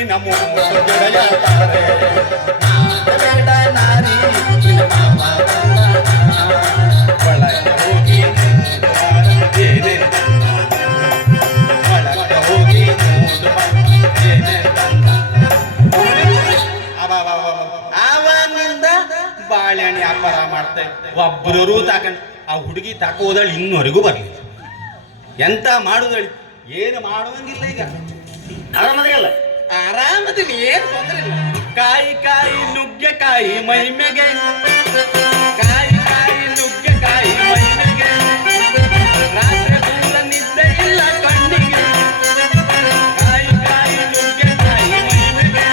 ನಿನ್ನ ಮೂಸು ಜಡೆಯಾತಾರೆ ಬೇಡ ನಾರಿ ನಿನ್ನ ಮಾವ ಒಳಗೆ ಹೋಗಿ ಏನೇ ಒಳಗೆ ಹೋಗಿ ಏನೇ ಆವಾಗಿಂದ ಬಾಳೆಹಣ್ಣು ವ್ಯಾಪಾರ ಮಾಡ್ತೆ ಒಬ್ಬರು ತಾಕಂಡು ಆ ಹುಡುಗಿ ತಾಕೋ ಹೋದಳು ಇನ್ನುವರೆಗೂ ಬರ್ಲಿಲ್ಲ. ಎಂತ ಮಾಡುದಳಿ ಏನು ಮಾಡುವಂಗಿಲ್ಲ ಈಗ. ಆರಾಮದಿಲ್ಲ? ಆರಾಮದಿಲ್ಲ, ಏನು ತೊಂದರೆ ಇಲ್ಲ. ಕಾಯಿ ಕಾಯಿ ನುಗ್ಗೆಕಾಯಿ ಮೈಮೆಗೆ, ಕಾಯಿ ಕಾಯಿ ನುಗ್ಗೆಕಾಯಿ ಮೈಮೆಗೆ, ರಾತ್ರಿ ದೂರ ನಿದ್ದೆ ಇಲ್ಲ ಕಣ್ಣಿಗೆ. ಕಾಯಿ ಕಾಯಿ ನುಗ್ಗೆಕಾಯಿ ಮೈಮೆಗೆ,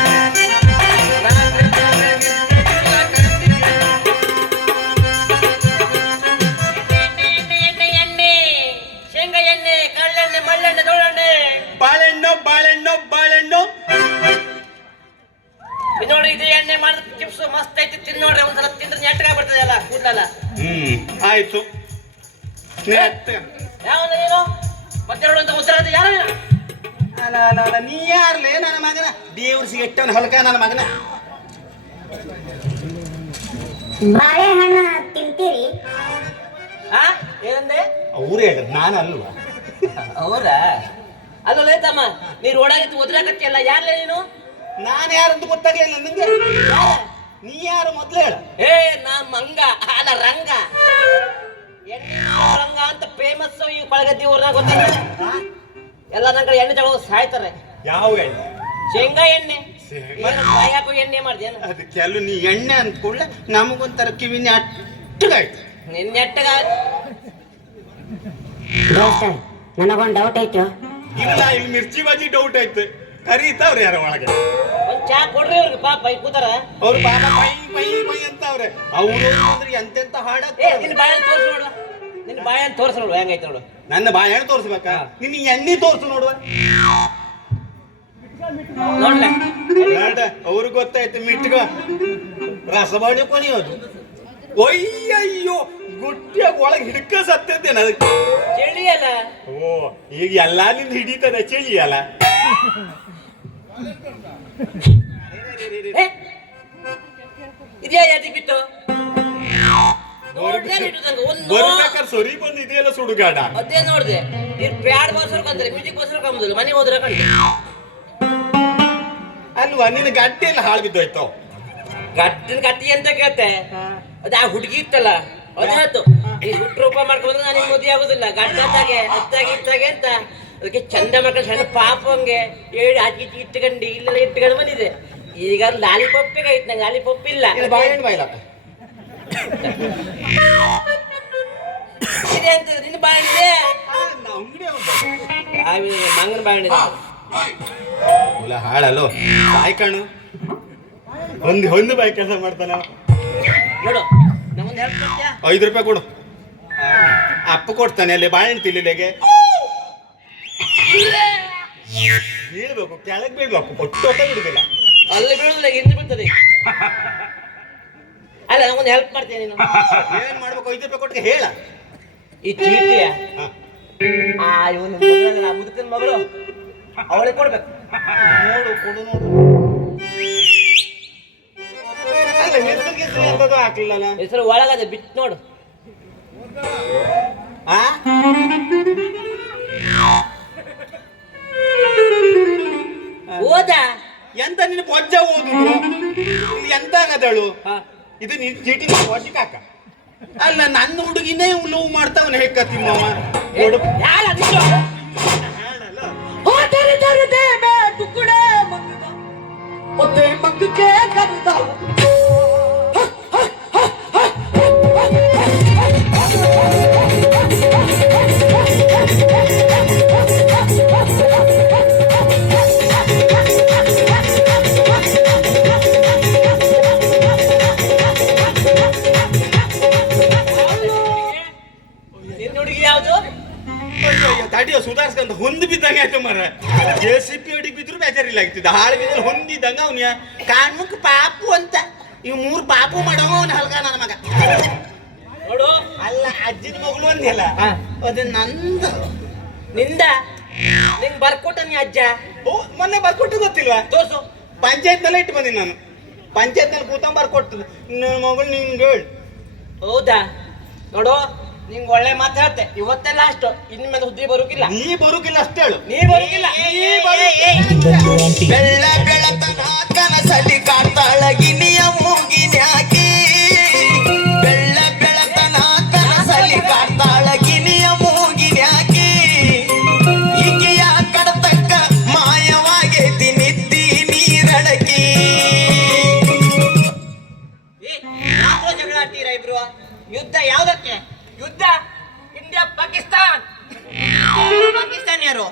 ರಾತ್ರಿ ದೂರ ನಿದ್ದೆ ಇಲ್ಲ ಕಣ್ಣಿಗೆ. ಎಣ್ಣೆ ಶೇಂಗಾ ಎಣ್ಣೆ, ಕಳ್ಳೆಣ್ಣೆ, ಮಳ್ಳೆಣ್ಣೆ, ದೊಳ್ಳೆಣ್ಣೆ, ಬಾಳೆಣ್ಣು ಬಾಳೆಣ್ಣು ಬಾಳೆಣ್ಣು. ನೋಡಿ ಇದು ಎಣ್ಣೆ ಮಾಡಿದ ಚಿಪ್ಸ್ ಮಸ್ತ್ ಐತಿ, ತಿನ್ ನೋಡ್ರಿ. ಒಂದ್ಸಲ ತಿಂದ್ರೆ ನೆಟ್ಟಗ ಬರ್ತದೆ ಅಲ್ಲ ಕೂದಲಲ್ಲ. ಆಯ್ತು. ಯಾವ ನೀನು ಮತ್ತೆ ಅಂತ ಉತ್ತರ ಯಾರು? ಅಲ್ಲ ಅಲ್ಲ ಅಲ್ಲ, ನೀ ಯಾರ್ಲೇ ನನ್ನ ಮಗನ? ದೇವ್ರ ಸಿಗಟ್ಟವನ ಹೊಲಕ ನನ್ನ ಮಗನ. ಬಾಳೆಹಣ್ಣು ತಿಂತೀರಿ? ಹಾ ಏನಂದೆ? ಅವ್ರು ಹೇಳಿದ್ ನಾನು ಅಲ್ವಾ? ಅವರ ಅಲ್ಲ ತಮ್ಮ, ನೀರು ಓಡಾಗಿತ್ತು ಒದ್ರಾಕತ್ತಿಯಲ್ಲ, ಯಾರ್ಲೇ ನೀನು? ನಾನು ಯಾರಂತ ಗೊತ್ತಾಗ್ಲಿಲ್ಲ ನಿಂಗೆ. ನೀ ಯಾರು ಮೊದ್ಲು ಹೇಳ. ಏ ನಾ ಮಂಗ ಅಲ್ಲ ರಂಗ. ಎಣ್ಣೆ ರಂಗ ಅಂತ ಫೇಮಸ್ ಈ ಪಳಗದ್ದಿ ಊರ್ನಾಗ ಗೊತ್ತಿಲ್ಲ. ಎಲ್ಲ ನನ್ನ ಕಡೆ ಎಣ್ಣೆ ತಗೋ ಸಾಯ್ತಾರೆ. ಯಾವ ಎಣ್ಣೆ? ಶೇಂಗಾ ಎಣ್ಣೆ. ಬಾಯಾಕು ಎಣ್ಣೆ ಮಾಡ್ದೇನು? ಅದು ಕೆಲವು ನೀ ಎಣ್ಣೆ ಅಂದ್ಕೊಳ್ಳೆ ನಮಗೊಂಥರ ಕಿವಿನ ಅಟ್ಟಗಾಯ್ತು. ನಿನ್ನ ನೆಟ್ಟಗ ದೋಸ್ತ, ನನಗೊಂದು ಡೌಟ್ ಐತಿ. ಇಲ್ಲ, ಇಲ್ಲಿ ಮಿರ್ಚಿ ಬಾಜಿ ಡೌಟ್ ಐತೆ. ಕರೀತಾವ್ರೆ ಯಾರ ಒಳಗೆ? ಒಂದ್ ಚಾ ಕೊಡ್ರಿ ಅವ್ರಿಗೆ, ಪಾಪ ಬೈ ಕೂತಾರ. ಅವ್ರು ಬಾಬಾ ಪೈ ಪೈ ಪೈ ಅಂತವ್ರೆ. ಅವ್ರು ಅಂದ್ರೆ ಎಂತೆಂತ ಏ ನಿನ್ನ ಬಾಯನ್ ತೋರ್ಸಿ ನೋಡುವ, ನಿನ್ನ ಬಾಯನ್ ತೋರ್ಸಿ ನೋಡುವ ಹೆಂಗೈತೆ ನೋಡು. ನನ್ನ ಬಾಳೆಹಣ್ಣು ತೋರ್ಸ್ಬೇಕಾ? ನಿನ್ನ ಎಣ್ಣೆ ತೋರ್ಸು ನೋಡುವ. ನೋಡ್ಲೆ ನೋಡ, ಅವ್ರಿಗೆ ಗೊತ್ತಾಯ್ತು ಮಿಟ್ಗ ರಸಬಾಣಿ ಕೊನೆಯೋದು. ಒಯ್ಯಯ್ಯೋ, ಗುಟ್ಟಿಯಾಗ ಒಳಗೆ ಹಿಡ್ಕ ಸತ್ತೇನೆ ಅದಕ್ಕೆ. ಚಳಿ ಅಲ್ಲ. ಓ, ಈಗ ಎಲ್ಲಾ ನಿಂದ ಹಿಡಿತದ ಚಳಿ ಅಲ್ಲ. ಇದ್ಯಾ ಯಾತಿ ಬಿಟ್ಟು ಬರ್ಬೇಕಾದ್ರೆ ಸೊರಿ ಬಂದು ಇದೆಯಲ್ಲ ಸುಡುಗಾಡ. ಅದೇ ನೋಡ್ದೆ. ನೀನ್ ಪ್ಯಾಡ್ ಬರ್ಸೋರ್ಕಂತಾರೆ, ಮ್ಯೂಸಿಕ್ ಬರ್ಸೋರ್ಕಂಬುದಿಲ್ಲ, ಮನೆ ಹೋದ್ರ ಕಂಡು ಅಲ್ವಾ? ನಿನ್ನ ಗಡ್ಡೆ ಎಲ್ಲ ಹಾಳು ಬಿದ್ದೋಯ್ತು. ಗಟ್ಟಿನ ಕಟ್ಟಿ ಅಂತ ಕೇಳ್ತೆ. ಅದ ಆ ಹುಡುಗಿ ಇತ್ತಲ್ಲ ಅದಾಯ್ತು. ಈ ಹುಟ್ಟು ರೂಪ ಮಾಡ್ಕೊಂಡ್ರೆ ನಾನು ಮದುವೆ ಆಗುದಿಲ್ಲ. ಗಡ್ಡಾಗೆ ಅತ್ತಾಗೆ ಇತ್ತಾಗೆ ಅಂತ ಅದಕ್ಕೆ ಚಂದ ಮಾಡ್ಕೊಂಡು ಸಣ್ಣ ಪಾಪಂಗೆ ಹೇಳಿ ಹಾಕಿ ಇಟ್ಕೊಂಡು ಇಲ್ಲೆಲ್ಲ ಇಟ್ಕೊಂಡು ಬಂದಿದೆ. ಈಗ ಲಾಲಿಪಾಪಿಗೆ ಐತೆ, ನಂಗೆ ಲಾಲಿಪಾಪ್ ಇಲ್ಲ. ಬಾಳೆಹಣ್ಣು ಬಾಯ್ಲಕ್ಕ ಇದೆ ಅಂತ ನಿನ್ನ ಬಾಯಿದೆ, ಮಂಗನ ಬಾಯಿದೆ. ಹಾಳಲ್ಲೋ ಬಾಯ್ ಕಣ್ಣು. ಒಂದು ಬಾಯಿ ಕೆಲಸ ಮಾಡ್ತಾನ ನೋಡು. ನಮ್ಮೊಂದು ಹೆಲ್ಪ್ ಮಾಡ್ತೀಯಾ? 5 ರೂಪಾಯಿ ಕೊಡು. ಅಪ್ಪ ಕೊಡ್ತಾನೆ. ಅಲ್ಲಿ ಬಾಳೆಹಣ್ಣು ತಿಲ್ಲಿಲೆಗೆ ಬೀಳ್ಬೇಕು, ಕೆಳಗೆ ಬೀಳ್ಬೇಕು, ಒಟ್ಟೊಟ್ಟ ಬಿಡುದಿಲ್ಲ. ಅಲ್ಲಿ ಬೀಳುದಿಲ್ಲ, ಹಿಂದೆ ಬೀಳ್ತದೆ. ಅಲ್ಲ ನಮ್ಮೊಂದು ಹೆಲ್ಪ್ ಮಾಡ್ತೀನಿ. ನೀನು ಏನ್ ಮಾಡ್ಬೇಕು? 5 ರೂಪಾಯಿ ಕೊಟ್ಟಿಗೆ ಹೇಳ. ಈ ಚೀಟಿಯ ಇವನು ಮುದುಕನ ಮಗಳು ಅವಳಿಗೆ ಕೊಡ್ಬೇಕು. ನೋಡು, ಕೊಡು ನೋಡು. ಅಲ್ಲ, ಹೆಸರು ಎಂತದ್ದು ಹಾಕ್ಲಿಲ್ಲ. ಹೆಸರು ಒಳಗದೆ ಬಿಟ್ಟು ನೋಡು. ಓದ ಎಂತ ನಿನ್ನ ಬೊಜ್ಜ ಓದುದು? ಎಂತ ಆಗದಳು ಇದು? ನಿನ್ ಚೀಟಿ ಓದಿಕ್ ಹಾಕ. ಅಲ್ಲ, ನನ್ನ ಹುಡುಗಿನೇ ಲವ್ ಮಾಡ್ತಾವನ ಹೇಗ್ ತಿಮ್ಮವ ನೋಡು. ತಡಿಯೋ, ಸುಧಾರಿಸ್ಕೊಂತ ಹೊಂದು ಬಿದ್ದಂಗೆ ಆಯ್ತು ಮರ. JCP ಹೊಡಿಗೆ ಬಿದ್ರು ಬೇಜಾರಿಲ್ಲ ಆಗ್ತಿದ್ದ. ಹಾಳು ಬಿದ್ದಲ್ಲಿ ಹೊಂದಿದ್ದಂಗ ಅವ್ನ ಕಾಣ್ಮುಕ್ ಪಾಪು ಅಂತ. ಇವ್ 3 ಪಾಪು ಮಾಡೋ ಅವನ ಹಲ್ಗ ನನ್ನ ಮಗ ನೋಡು. ಅಲ್ಲ, ಅಜ್ಜಿನ ಮಗಳು ಅಂದಿಲ್ಲ, ಅದು ನಂದು. ನಿಂದ ನಿಂಗೆ ಬರ್ಕೊಟ್ಟ ನೀ ಅಜ್ಜ. ಮೊನ್ನೆ ಬರ್ಕೊಟ್ಟು ಗೊತ್ತಿಲ್ವಾ? ತೋರ್ಸು. ಪಂಚಾಯತ್ನಲ್ಲೇ ಇಟ್ಟು ಬಂದಿನಿ ನಾನು. ಪಂಚಾಯತ್ನಲ್ಲಿ ಕೂತ ಬರ್ಕೊಟ್ಟು ನನ್ನ ಮಗಳು ನಿನ್ಗೆ ಹೇಳು. ಹೌದಾ? ನೋಡು, ನಿಂಗೆ ಒಳ್ಳೆ ಮಾತು ಹೇಳ್ತೆ. ಇವತ್ತೇ ಲಾಸ್ಟ್, ಇನ್ನು ಮೇಲೆ ಹುದ್ದಿ ಬರೋಕಿಲ್ಲ. ನೀ ಬರುಕಿಲ್ಲ ಅಷ್ಟೇ ಹೇಳು. ನೀ ಬರೋಕಿಲ್ಲ. ಬೆಳ್ಳ ಬೆಳತನ ಕನಸಲಿ ಕಾಡ್ತಾಳ ಗಿನಿಯ ಮೂಗಿನ್ಯಾಕಿ. ಬೆಳ್ಳ ಬೆಳತನ ಕನಸಲಿ ಕಾಡ್ತಾಳ ಗಿನಿಯ ಮೂಗಿನ್ಯಾಕಿ. ಈಗಿಯ ಕಡತಕ್ಕ ಮಾಯವಾಗೈತಿ ನಿದ್ದಿ ನೀರಡಕಿ. ಜಗಳ ಆಡ್ತೀರಾ ಇಬ್ರು? ಯುದ್ಧ ಯಾವ್ದಕ್ಕೆ? ಯುದ್ಧ ಇಂಡಿಯಾ ಪಾಕಿಸ್ತಾನ್. ಪಾಕಿಸ್ತಾನ್ ಯಾರು?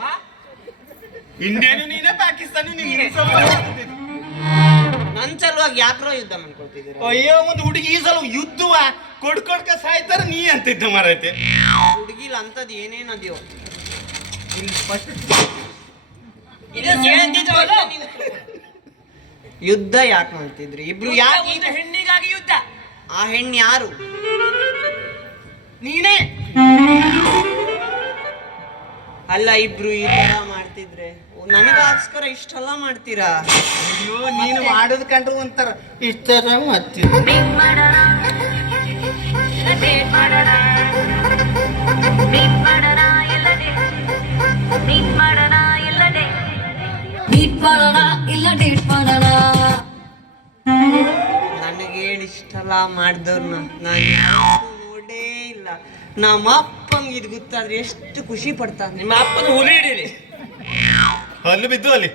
ಇಂಡಿಯಾನು ನೀನೇ, ಪಾಕಿಸ್ತಾನ ನೀನೇ. ನನ್ ಸಲುವಾಗಿ ಯಾಕ್ರೋ ಯುದ್ಧ ಮಾಡ್ಕೊಳ್ತಿದ್ದೀರಾ? ಅಯ್ಯೋ, ಒಂದು ಹುಡುಗಿ ಈ ಸಲ ಯುದ್ಧವ ಕೊಡ್ಕೊಡ್ಕ ಸಾಯ್ತಾರ ನೀ ಅಂತಿದ್ದ ಮಾರೈತೆ. ಹುಡುಗಿಲ್ ಅಂತದ್ ಏನೇನದ್ಯೋ ಯುದ್ಧ ಯಾಕೆ ಮಾಡ್ತಿದ್ರಿ ಇಬ್ರು? ಯಾಕೆ ಹೆಣ್ಣಿಗಾಗಿ ಯುದ್ಧ? ಆ ಹೆಣ್ಣು ಯಾರು? ನೀನೇ ಅಲ್ಲ. ಇಬ್ರು ಈ ತರ ಮಾಡ್ತಿದ್ರೆ ನನಗೋಸ್ಕರ ಇಷ್ಟೆಲ್ಲ ಮಾಡ್ತೀರಾ? ಅಯ್ಯೋ, ನೀನು ಮಾಡೋದ್ ಕಂಡ್ರು ಒಂಥರ ಇಷ್ಟ ಮಾಡ್ತೀವಿ. ನನಗೆ ಹೇಳಿ ಇಷ್ಟೆಲ್ಲ ಮಾಡಿದವ್ರನ್ನ ನಾನು ಯಾವತ್ತೂ ನೋಡೇ ಇಲ್ಲ. ನಮ್ಮ ಅಪ್ಪಂಗೆ ಇದು ಗೊತ್ತಾದ್ರೆ ಎಷ್ಟು ಖುಷಿ ಪಡ್ತಾನೆ. ನಿಮ್ಮ ಅಪ್ಪನ ಹುಲಿ ಹಿಡೀರಿ. ಅಲ್ಲಿ ಬಿದ್ದು ಅಲ್ಲಿ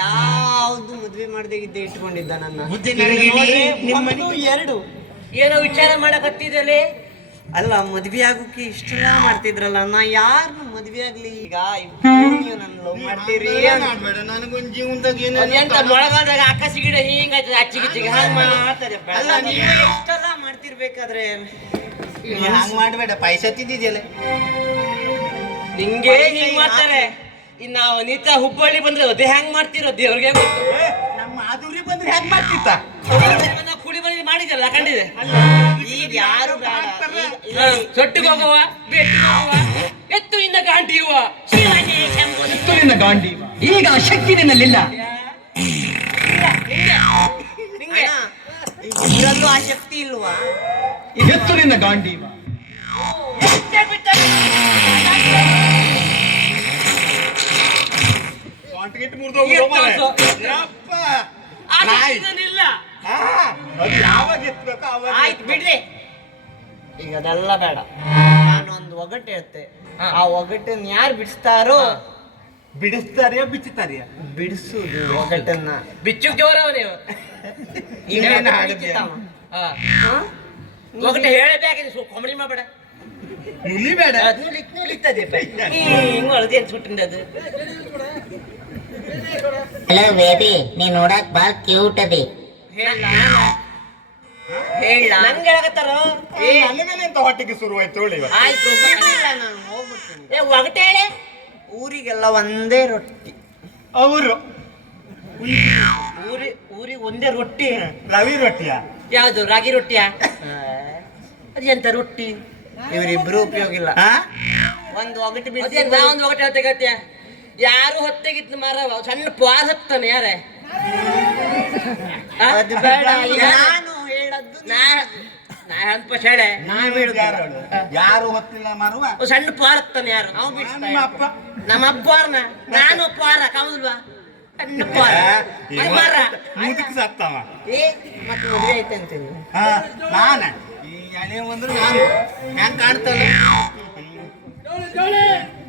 ಯಾವ್ದು ಮದ್ವೆ ಮಾಡದೆ ಇದ್ದೆ ಇಟ್ಕೊಂಡಿದ್ದ ನನ್ನ. ನಿಮ್ಮನ್ನು ಎರಡು ಏನೋ ವಿಚಾರ ಮಾಡಕತ್ತಿದಲ್ಲಿ. ಅಲ್ಲ, ಮದ್ವೆ ಆಗೋಕೆ ಇಷ್ಟೆಲ್ಲ ಮಾಡ್ತಿದ್ರಲ್ಲ, ನಾ ಯಾರನ್ನ ಮದ್ವೆ ಆಗ್ಲಿ? ಈಗ ನೀವು ನನ್ನ ಲವ್ ಮಾಡ್ತೀರಿ ಮಾಡ್ಬೇಡ. ನನಗೊಂದು ಜೀವನದಾಗ ಎಂತ ಮೊಳಗಾದಾಗ ಆಕಾಶ ಗಿಡ ಹಿಂಗ ಅಚ್ಚಿಗಿಚ್ಚಿಗೆ ಹಂಗ ಮಾಡ್ತಾರೆ. ಅಲ್ಲ, ನೀವು ಇಷ್ಟೆಲ್ಲ ಮಾಡ್ತಿರ್ಬೇಕಾದ್ರೆ ಹಂಗ್ ಮಾಡ್ಬೇಡ. ಪೈಸಾ ತಿದ್ದಿದ್ಯಲ್ಲ ನಿಂಗೆ ಹಿಂಗ್ ಮಾಡ್ತಾರೆ. ಇನ್ನು ನಾವು ನೀತ ಹುಬ್ಬಳ್ಳಿ ಬಂದ್ರೆ ಅದೇ ಹೆಂಗ್ ಮಾಡ್ತಿರೋ ದೇವ್ರಿಗೆ ಗೊತ್ತು. ನಮ್ಮ ಮಾಧುರಿ ಬಂದ್ರೆ ಹೆಂಗ್ ಮಾಡ್ತಿತ್ತ? ನಾವು ಕುಡಿ ಬಂದು ಮಾಡಿದ್ರಲ್ಲ, ಕಂಡಿದೆ. ಈಗ ಯಾರು ಸೊಟ್ಟಿಗೆ ಹೋಗುವ, ಬೆಟ್ಟಿಗೆ ಹೋಗುವ, ಎತ್ತು ಇನ್ನ ಗಾಂಡಿಯುವ, ಎತ್ತು ನಿನ್ನ ಗಾಂಡೀವ. ಈಗ ಆ ಶಕ್ತಿ ನಿನ್ನಲ್ಲಿಲ್ಲ. ಇದ್ರಲ್ಲೂ ಆ ಶಕ್ತಿ ಇಲ್ವಾ? ಎತ್ತು ನಿನ್ನ ಗಾಂಡೀವ. ಕಾಂಟ್ಗಿಟ್ ಮುರಿದೋಗ್ಬಿಡು ಯಪ್ಪ. ಇಲ್ಲ. ಅದು ಯಾವಾಗ ಎತ್ಬೇಕೋ ಅವಾಗ. ಆಯ್ತು ಬಿಡ್ರಿ, ಈಗ ಅದೆಲ್ಲ ಬೇಡ. ನಾನೊಂದು ಒಗಟು ಹೇಳ್ತೆ. ಆ ಒಗಟನ್ನ ಯಾರು ಬಿಡಿಸ್ತಾರೋ ಬಿಡಿಸ್ತಾರ್ಯ ಬಿಚ್ಚುತ್ತಾರ್ಯ? ಬಿಡಿಸುದು ಒಗಟನ್ನ. ಬಿಚ್ಚು ಜೋರವ ನೀವು. ಇನ್ನೇನು ಹಾಡಿದ್ಯಾ? ಒಗಟು ಹೇಳಬೇಕಾಗಿದೆ, ಕಾಮಿಡಿ ಮಾಡಬೇಡ. ನುಲಿಬೇಡ. ನುಲಿತದೆ ಹಿಂಗ್ ಹೊಳದಿ ಅಂತ ಸುಟ್ಟಿಂದದು. ಹಲೋ ಬೇಬಿ, ನೀ ನೋಡಕ್ ಬಾಳ ಕ್ಯೂಟ್ ಅದಿ. ಹೇಳ ನಂಗೆ ಹೇಳಕತ್ತಾರೋ? ನನ್ನ ಮೇಲೆ ಎಂತ ಹೊಟ್ಟಿಗೆ ಶುರುವಾಯ್ತು ಹೇಳಿ. ಆಯ್ತು, ನಾನು ಹೋಗ್ಬಿಡ್ತೀನಿ. ಒಗಟು ಹೇಳಿ. ಊರಿಗೆಲ್ಲ ಒಂದೇ ರೊಟ್ಟಿ. ಅವರು ಊರಿಗೆ ಒಂದೇ ರೊಟ್ಟಿ. ರವಿ ರೊಟ್ಟಿಯ? ಯಾವ್ದು, ರಾಗಿ ರೊಟ್ಟಿಯಾ? ಅದು ಎಂತ ರೊಟ್ಟಿ? ಇವರಿಬ್ರು ಉಪಯೋಗ ಇಲ್ಲ. ಒಂದು ಒಗಟು ಬಿಡಿಸಿ ಒಂದು ಒಗಟು ಹೇಳ್ತೇಗತ್ಯ. ಯಾರು ಹೊತ್ತೆಗಿತ್ತು ಮಾರವ, ಸಣ್ಣ ಪಾರ್ ಹತ್ತಾನೆ ಯಾರೇ? ಅದು ಬೇಡ. ನಾನು ಹೇಳದ್ದು ನಾ ಹಂತ ಹೇಳೆ. ಯಾರು ಹೊತ್ತಿಲ್ಲ ಮಾರುವ. ಸಣ್ಣ ಪಾರ್ ಹತ್ತಾನೆ ಯಾರು? ಅವ್ ನಮ್ಮ ಅಪ್ಪ. ನಮ್ಮ ಅಪ್ಪಾರ್ನ ನಾನು ಪಾರ ಕಾಮಲ್ವಾ? ಸಣ್ಣ ಪಾರ ಮಾರ ಮುದುಕ್ ಸತ್ತವ. ಮತ್ತೆ ಮದುವೆ ಐತೆ ಅಂತೀನಿ ನಾನ ಈ ಎಣೆ ಬಂದ್ರು ನಾನು ಹೆಂಗ್ ಕಾಣ್ತಲ್ಲ.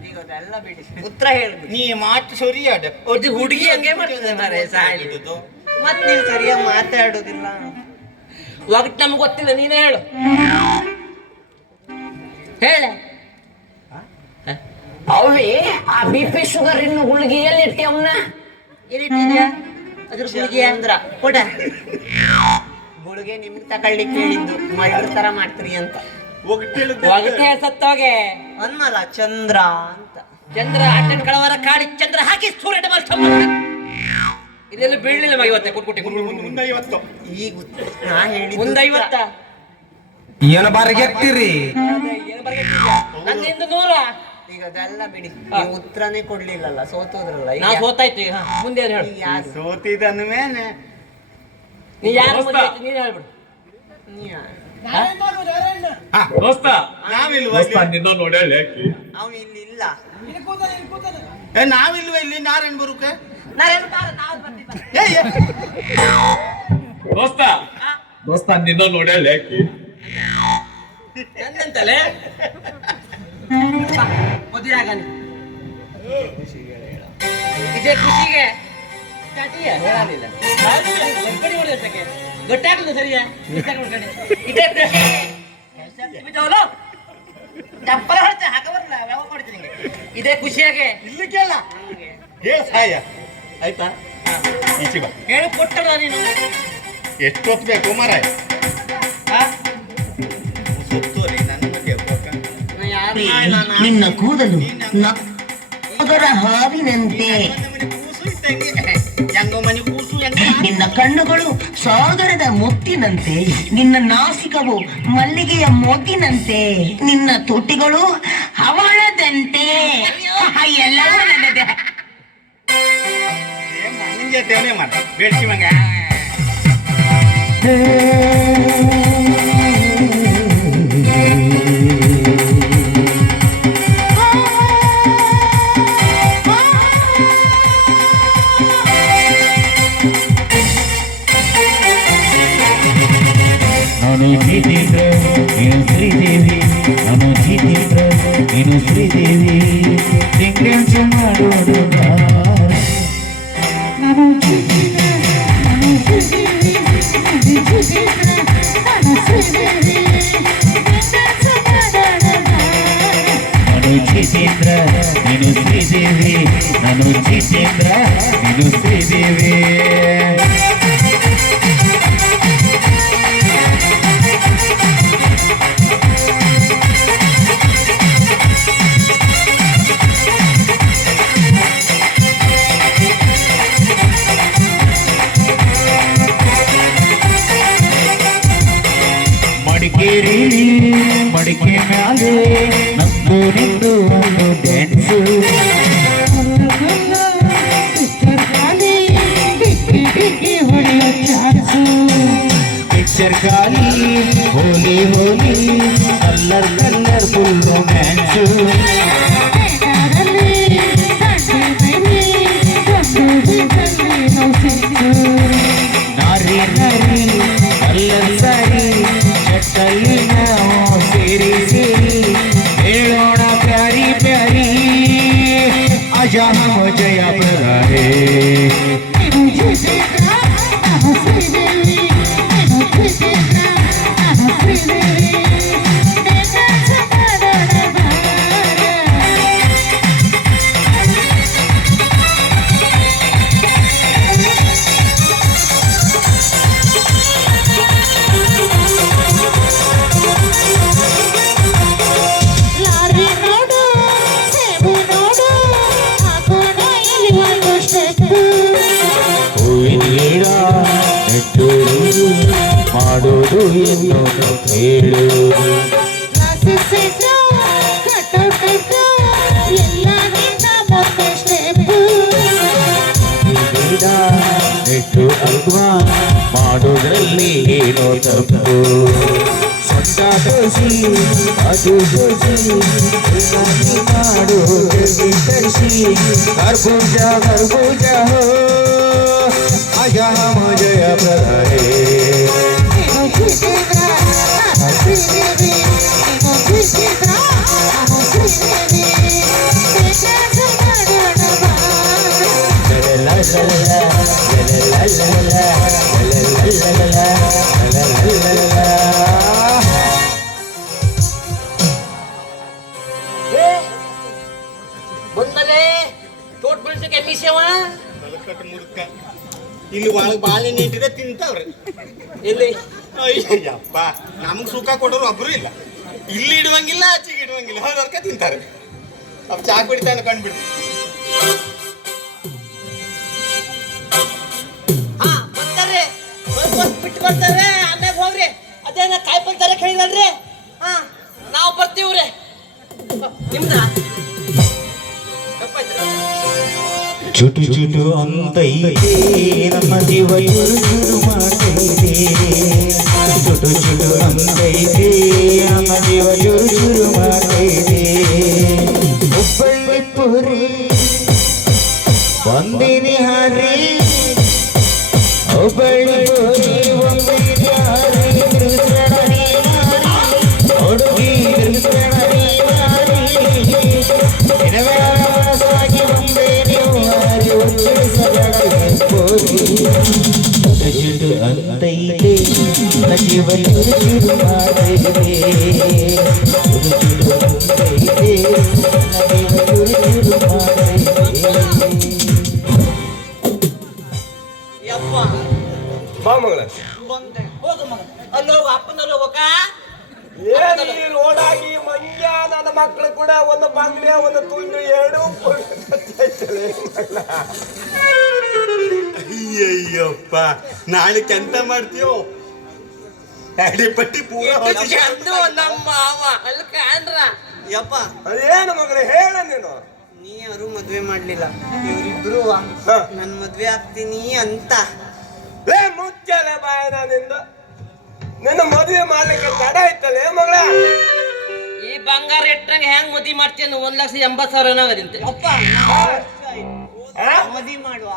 ಈಗ ಅದೆಲ್ಲ ಬಿಡಿ, ಉತ್ತರ ಹೇಳ್ಬಿಡಿ. ನೀ ಮಾತು ಸರಿಯಾಡ. ಅದು ಹುಡುಗಿ ಹಂಗೆ ಮಾಡ್ತದೆ ಮಾರೇ. ಸಾಯಿದು ಮತ್ ನೀವು ಸರಿಯಾಗಿ ಮಾತಾಡೋದಿಲ್ಲ. ಒಗಟ್ ನಮ್ಗೆ ಗೊತ್ತಿಲ್ಲ, ನೀನೇ ಹೇಳು. ಹೇಳೆ. ಅವೇ ಆ BP ಶುಗರ್ ಇನ್ನು ಗುಳಿಗೆ ಎಲ್ಲಿ ಇಟ್ಟಿಯವನ್ನ? ಏನಿಟ್ಟಿದ್ಯಾ? ಅದ್ರ ಗುಳಿಗೆ ಅಂದ್ರ ಕೊಡ. ಗುಳಿಗೆ ನಿಮ್ಗೆ ತಗೊಳ್ಳಿಕ್ಕೆ ಹೇಳಿದ್ದು, ಮಳ್ಳ ತರ ಮಾಡ್ತೀರಿ ಅಂತ. ಒಗಟೆ ಸತ್ತೋಗೆ ಅನ್ನಲ್ಲ. ಚಂದ್ರ ಅಂತ. ಚಂದ್ರ ಅಟ್ಟನ್ ಕಳವರ ಕಾಡಿ ಚಂದ್ರ ಹಾಕಿ ಸೂರ್ಯ ಡಬಲ್ ಚಂದ್ರ. ಇದೆಲ್ಲ ಬೀಳಲಿಲ್ಲ ಮಗ ಇವತ್ತೆ. ಮುಂದೈವತ್ತು. ಈಗ ನಾ ಹೇಳಿ ಮುಂದೈವತ್ತ ಏನು ಬಾರಿಗೆಟ್ಟಿರಿ? ನನ್ನಿಂದ 100 ಈಗ ಅದೆಲ್ಲ ಬಿಡಿ ನೀವು ಉತ್ತರನೇ ಕೊಡ್ಲಿಲ್ಲಲ್ಲ ಸೋತೋದ್ರಲ್ಲ ಈಗ ನಾವು ಸೋತಾಯ್ತು ಈಗ ಮುಂದೆ ಏನು ಹೇಳು ಈಗ ಯಾರು ಸೋತಿದಂದ ಮೇಲೆ ನೀ ಯಾರು ಮುಂದೆ ಆಯ್ತು, ನೀನು ಹೇಳ್ಬಿಡು ನೀ ಯಾರು? ದೋಸ್ತ ನಾವಿಲ್ವಾ ದೋಸ್ತ ನಿನ್ನ ನೋಡಿ ಹೇಳಿ ಅವ್ನು ಇಲ್ಲಿ ಇಲ್ಲ ನಾವಿಲ್ವಾ ಇಲ್ಲಿ ನಾರೇನ್ ಬರುಕೆ ದೋಸ್ತ ದೋಸ್ತ ನಿನ್ನ ನೋಡಿ ಹೇಳಿ ಎಂತಲೇ ಮದುವೆ ಆಗ ಇದೇ ಖುಷಿಗೆ ಹೇಳಲಿಲ್ಲ ಗೊತ್ತಾಗ್ತದೆ ಸರಿಯಾ ಇದೇ ಚಪ್ಪಲ ಹೊಡ್ತೆ ಹಾಕ ಬರಲ್ಲ ಯಾವ ಕೊಡ್ತೀನಿ ಇದೇ ಖುಷಿಯಾಗೆ ಇಲ್ಲಿಕ್ಕೆಲ್ಲ ಹೇಳ ಸಹಾಯ ಆಯ್ತಾ ಈಚೆ ಬಾ ಹೇಳಿ ಕೊಟ್ಟಲ್ಲ ನೀನು ಎಷ್ಟೊತ್ತು ಬೇಕು ಮಾರಾಯ ಸುತ್ತೋರಿ ನನ್ನ ಬಗ್ಗೆ ನಿನ್ನ ಕೂದಲು ಅದರ ಹಾವಿನಂತೆ, ಕೂಸು ಇದ್ದಂಗೆ ಹೆಂಗೋ ಮನೆ ಕೂಸು ಹೆಂಗ ನಿನ್ನ ಕಣ್ಣುಗಳು ಸಾಗರದ ಮುತ್ತಿನಂತೆ, ನಿನ್ನ ನಾಸಿಕವು ಮಲ್ಲಿಗೆಯ ಮೋತಿನಂತೆ, ನಿನ್ನ ತುಟಿಗಳು ಹವಳದಂತೆ. ಎಲ್ಲ ನನ್ನದೇ. ನಿಂಗೆ ದೇವನೇ ಮಾಡ ಬೇಡ್ಸಿ ಮಂಗ ನಾನು ಜಿತೇಂದ್ರ ನೀನು ಶ್ರೀದೇವಿ, ನಾನು ಜಿತೇಂದ್ರ ನೀನು ಶ್ರೀದೇವಿ, ನಿಂಗೆ ಮಾಡೋದು ನಾನು ಜಿತೇಂದ್ರ ನೀನು ಶ್ರೀದೇವಿ, ನಾನು ಶ್ರೀದೇವಿ, ನಾನು ಜಿತೇಂದ್ರ ನೀನು ಶ್ರೀದೇವಿ, ನಾನು ಜಿತೇಂದ್ರ ನೀನು ಶ್ರೀದೇವಿ. ಮಡಿಕೇರಿ ಮಡಿಕೆ ಮ್ಯಾಲೆ ನಂದು ನಿಂದು ಒಂದು ಡ್ಯಾನ್ಸು, ಹೊಡೆಯೋ ಚಾನ್ಸು, ಪಿಕ್ಚರ್ ಖಾಲಿ ಹೋಲಿ ಹೋಲಿ ಕಲ್ಲರ್ ಕಲ್ಲರ್ ಫುಲ್ ರೊಮ್ಯಾನ್ಸು, ನಾರಿ ನಾರಿ ಕಲ್ಲರ್ ಸಾರಿ ಚಟ್ಟಲ್ಲಿ ನಾವು ಸೇರಿ ಸೇರಿ ಹೇಳೋಣ ಪ್ಯಾರಿ ಪ್ಯಾರಿ ಅಜಾ ಹಮ ಜಯ ಪ್ರಧಾರೆ. ಹೂವಿನ ನೆಟ್ಟುವುದು ಮಾಡೋದು ಎಂದು ಹೇಳು, ನೆಟ್ಟು ಅಲ್ವಾ ಮಾಡೋದ್ರಲ್ಲಿ ಏನೋ ತಪ್ಪು, ಸೊಂಟ ದೋಸಿ ಅದು ದೋಸಿ ಮಾಡು ತರಿಸಿ ಗರ್ಭುಜ ಗರ್ಭುಜ ಹೋ ಅಜಾ ಹಮ ಜಯ ಪ್ರಧಾರೆ. ಬಂದಲೇ ತೋಟ ಬೆಳ್ಸಕ್ಕೆ ಎಮ್ಮಿಸೇವ ತಲಕಟ್ಟು ಮುರುಕ ಇಲ್ಲಿ ಒಳಗೆ ಬಾಳೆಹಣ್ಣು ಇಟ್ಟಿದೆ ತಿಂತಾವ್ರಿ. ಎಲ್ಲಿ ಅಯ್ಯಪ್ಪ ನಮ್ಗೆ ಸುಖ ಕೊಡೋರು ಒಬ್ರು ಇಲ್ಲ, ಇಲ್ಲಿ ಇಡುವಂಗಿಲ್ಲ ಆಚೆಗೆ ಇಡುವಂಗಿಲ್ಲ, ಅವ್ರವ್ರಕ ತಿಂತಾರೆ. ಅವ್ ಚಾ ಕುಡಿತಾನೆ ಕಂಡ್ಬಿಡ್ತು. ಹಾ ಬರ್ತಾರೆ ಬಿಟ್ಟು ಬರ್ತಾರೆ, ಆಮ್ಯಾಗ ಹೋಗ್ರಿ. ಅದೇನ ಕಾಯಿ ಪಲ್ತಾರೆ ಕೇಳಿದಲ್ರಿ. ಹಾ ನಾವು ಬರ್ತೀವ್ರಿ. ನಿಮ್ದ ಚುಟು ಚುಟು ಅಂತೈತೆ ನಮ್ಮ ಜೀವ ಚುರು ಚುರು ಮಾಡ್ತೈತೆ ಚುಟು ಚುಟು ಅಂತೈತೆ ನಮ್ಮ ಜೀವ ಚುರು ಚುರು ಮಾಡ್ತೈತೆ ಹುಬ್ಬಳ್ಳಿ ಪುರಿ ಒಂದಿನಿ ಹಾರಿ ಹುಬ್ಬಳ್ಳಿ ಪುರಿ ಒಂದಿನಿ ಹಾರಿ ತಿರುಗಿಸಣಿ ಮಾರಿ ಹುಡುಗಿ ತಿರುಗಿಸಣಿ ಮಾರಿ ಸಾಗಿ ಒಂದೇ ನೀವು ಹಾರಿ ಚುಟು ಅಂತೈತೆ ನಜಿವ ಚುರು ಚುರು ಮಾಡೈತೆ ಚುರು ಚುರು ಅಂತೈತೆ ನಜಿವ ಚುರು ಚುರು ಮಾಡೈತೆ ಯಪ್ಪ ಬಾ ಮಗಳ ಬಂದೆ ಹೋಗು ಮಗ ಅಲ್ಲೋ ಅಪ್ಪನಲ್ಲೋ ಹೋಗ ಏನ್ ಈ ರೋಡಾಗಿ ಮಂಜ ನನ್ನ ಮಕ್ಕಳು ಕೂಡ ಒಂದು ಬಂಗ್ಲೆ ಒಂದು ತುಂಡು ಎರಡು ಅಯ್ಯಯ್ಯಪ್ಪ ನಾಳೆ ಎಂತ ಮಾಡ್ತೀಯೋ ಅಡಿ ಪಟ್ಟಿ ಪೂರ ಚಂದು ನಮ್ಮ ಮಾವ ಅಲ್ಲಿ ಕಾಣ್ರ ಯಪ್ಪ ಅದೇನು ಮಗಳೇ ಹೇಳ ನೀನು ನೀ ಯಾರು ಮದ್ವೆ ಮಾಡ್ಲಿಲ್ಲ ಇವ್ರಿಬ್ರು ನನ್ ಮದ್ವೆ ಆಗ್ತೀನಿ ಅಂತ ಲೇ ಮುಚ್ಚಲೆ ಬಾಯನ ನಿನ್ನ ಮದುವೆ ಮಾಡ್ಲಿಕ್ಕೆ ತಡ ಇತ್ತಲ್ಲ ಮಗಳ ಈ ಬಂಗಾರ ಇಟ್ಟಂಗೆ ಹೆಂಗ್ ಮದ್ವಿ ಮಾಡ್ತೀಯ 1,80,000 ಆಗದಂತೆ ಅಪ್ಪ ಮದ್ವೆ ಮಾಡುವ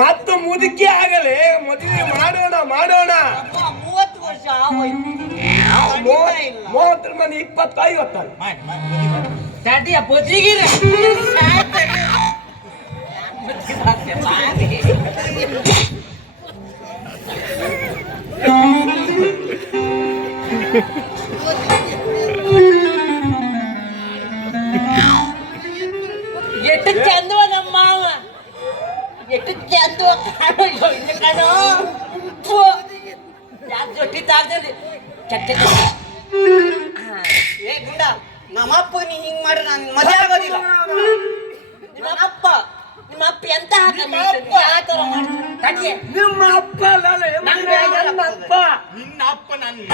ಮತ್ತು ಮುದುಕಿ ಆಗಲೇ ಮದುವೆ ಮಾಡೋಣ ಮಾಡೋಣ 30 ವರ್ಷ ಆಗೋಯ್ತು 30 ಮಂದಿ 25 ಚಾಟಿಯ ಪೊದ್ರಿಗಿರ ಎಷ್ಟು ಚಂದವ ನಮ್ಮ ಮಾವ ಎಷ್ಟು ಚಂದವ ಕಾಣೋ ಯಾಕೆ ಜೊಟ್ಟಿ ತಾಗ್ತದೆ ಚಟ್ಟ ಏ ಗುಂಡ ನಮ್ಮಪ್ಪ ನೀ ಹಿಂಗ್ ಮಾಡ್ರೆ ನಾನು ಮದ್ವೆ ಆಗೋದಿಲ್ಲ ನಿಮ್ಮ ಅಪ್ಪ ಎಂತ ಹಾಕ ನಿಮ್ಮ ಅಪ್ಪ ನನ್ನ ಅಪ್ಪ ನಿನ್ನ ಅಪ್ಪ ನನ್ನ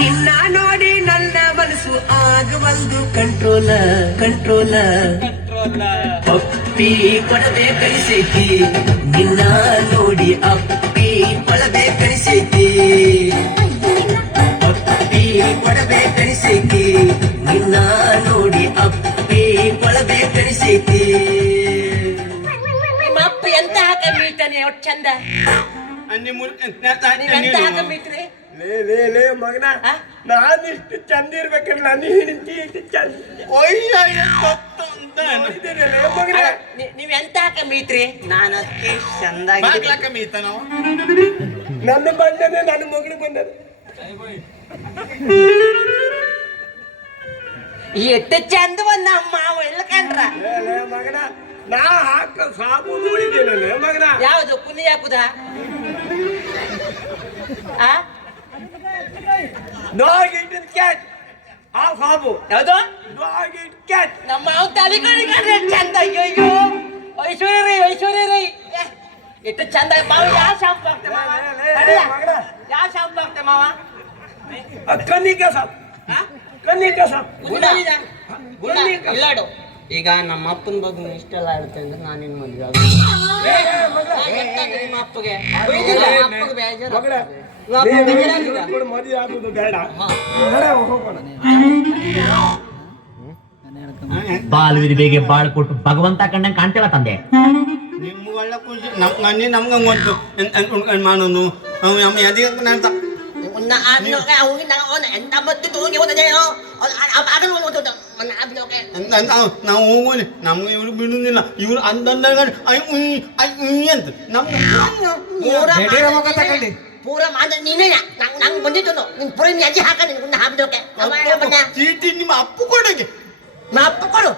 ನಿನ್ನ ನೋಡಿ ನನ್ನ ಮನಸ್ಸು ಆಗವಲ್ದು ಕಂಟ್ರೋಲ ಕಂಟ್ರೋಲ ಅಪ್ಪಿ ಕೊಡದೆ ಕಳಿಸೈತಿ ನಿನ್ನ ನೋಡಿ ಅಪ್ಪಿ ಕೊಡದೆ ಕಳಿಸೈತಿ ಅಪ್ಪಿ ಕೊಡದೆ ಕಳಿಸೈತಿ ನಿನ್ನ ನೋಡಿ ಅಪ್ಪಿ ಕೊಡದೆ ಕಳಿಸೈತಿ ನಿಮ್ಮ ಅಪ್ಪ ಎಂತ ಹಾಕ ಮೀತಾನೆ ಒಟ್ಟು ಚಂದ ನೀವೆಂತ ಹಾಕ ಮೀತ್ರಿ ಲೇ ಮಗನ ನಾನಿಷ್ಟು ಚಂದ ಇರ್ಬೇಕಂದ್ರೆ ನನ್ನ ಹೆಂಡತಿ ಇಷ್ಟು ಚಂದ ನೋಡಿದ್ದೇನೆ ಲೇ ಮಗನ ನೀವೆಂತ ಹಾಕ ಮೀತ್ರಿ ನಾನು ಅದಕ್ಕೆ ಚಂದಾಗಿ ಮೀತ ನಾವು ನನ್ನ ಬಂದನೆ ನನ್ನ ಮಗಳು ಬಂದನೆ ಎಷ್ಟು ಚಂದವ ನಮ್ಮ ಮಾವ ಎಲ್ಲ ಕಂಡ್ರ ಲೇ ಮಗನ ನಾ ಹಾಕ ಸಾಬು ನೋಡಿದ್ದೇನೆ ಲೇ ಮಗನ ಯಾವುದು ಕುನಿ ಹಾಕುದ Dog eating cat. ಆ ಸಾಬು ಯಾವುದು dog eat cat. ನಮ್ಮ ಮಾವ ತಲೆ ಕಡೆ ಚಂದ ಅಯ್ಯೋ ಐಶ್ವರ್ಯ ರೈ ಎಷ್ಟು ಚಂದ ಮಾವ ಯಾವ ಶಾಂಪು ಹಾಕ್ತೆ ಮಾವ ಯಾವ ಶಾಂಪು ಹಾಕ್ತೆ ಮಾವ ಕನ್ನಿಕ ಸಾಬ್ ಕನ್ನಿಕ ಸಾಬ್ ಇಲ್ಲಾಡು ಈಗ ನಮ್ಮ ಅಪ್ಪನ ಬಗ್ಗೆ ಇಷ್ಟೆಲ್ಲ ಆಡುತ್ತೆ ಅಂದ್ರೆ ನಾನಿನ್ ಮದ್ವೆ ನಿಮ್ಮ ಅಪ್ಪಗೆ ಬೇಜಾರು ಮಗಳ ಮದುವೆ ಆಗುದು ಬೇಡ ಹೋಗೋಣ ಬಾಲ್ ವಿಧವೆಗೆ ಬಾಳ್ ಕೊಟ್ಟು ಭಗವಂತ ಕಂಡಂಗೆ ಕಾಣ್ತಿಲ್ಲ ತಂದೆ ನಿಮ್ಮ ಒಳ್ಳೆ ಖುಷಿ ನಮ್ಗೆ ಒಂದು ಮಾಡೋನು ನಮ್ಮ ಎದೆ ಅಂತ ನಾವು ಹೋಗೋಣ ನಮ್ಗೆ ಇವ್ರು ಬಿಡುದಿಲ್ಲ ಇವ್ರು ಅಂದಂದಾಗ ಅಂತ ನಮ್ಗೆ ಪೂರ ಮಾಡ ನೀನೇ ನಂಗೆ ಬಂದಿದ್ದು ನಿನ್ ಪೂರ ಅಜ್ಜಿ ಹಾಕ ನಿನ್ನ ಹಾಕ್ದೋಕೆ ಚೀಟಿ ನಿಮ್ಮ ಅಪ್ಪು ಕೊಡೋಕೆ ನಾ ಅಪ್ಪ ಕೊಡು